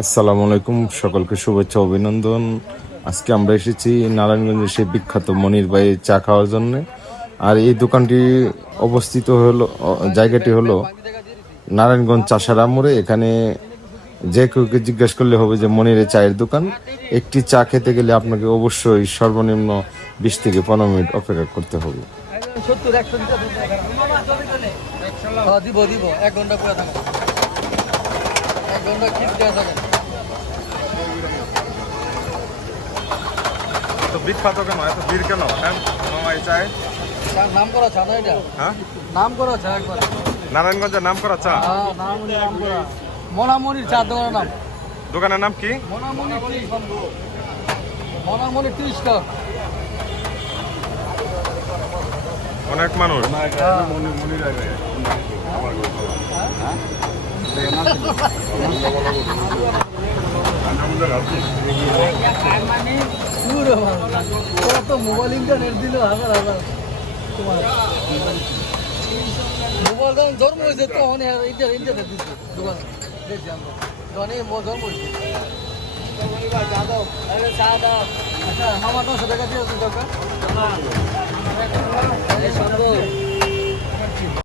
আসসালামু আলাইকুম সকলকে শুভেচ্ছা অভিনন্দন। আজকে আমরা এসেছি নারায়ণগঞ্জের সেই বিখ্যাত মনির ভাই চা খাওয়ার জন্য। আর এই দোকানটি অবস্থিত হলো জায়গাটি হলো নারায়ণগঞ্জ চাষার আমরে। এখানে যে কেউকে জিজ্ঞেস করলে হবে যে মনিরের চায়ের দোকান। একটি চা খেতে গেলে আপনাকে অবশ্যই সর্বনিম্ন বিশ থেকে পনেরো মিনিট অপেক্ষা করতে হবে। সত্তর একশো হ্যাঁ দিব দিব এক ঘণ্টা তো বিখ্যাত কেন? এত বীর কেন? হ্যাঁ? মামাই চায়? তার নাম করা চা না এটা? হ্যাঁ? নাম করা চা একবার। নারায়ণগঞ্জের নাম করা চা? হ্যাঁ মনামনির চা দোকানের নাম। দোকানের নাম কি? মনামনি টি টি স্টক অনেক মানুষ। পুরো মোবাইল ইন্টারনেট দিল হাজার হাজার তোমার মোবাইল যখন জন্ম হয়েছে তখন ইন্টার ইন্টারনেট দিচ্ছে দোকানে দেখছি আমরা তখন এই জন্ম হয়েছে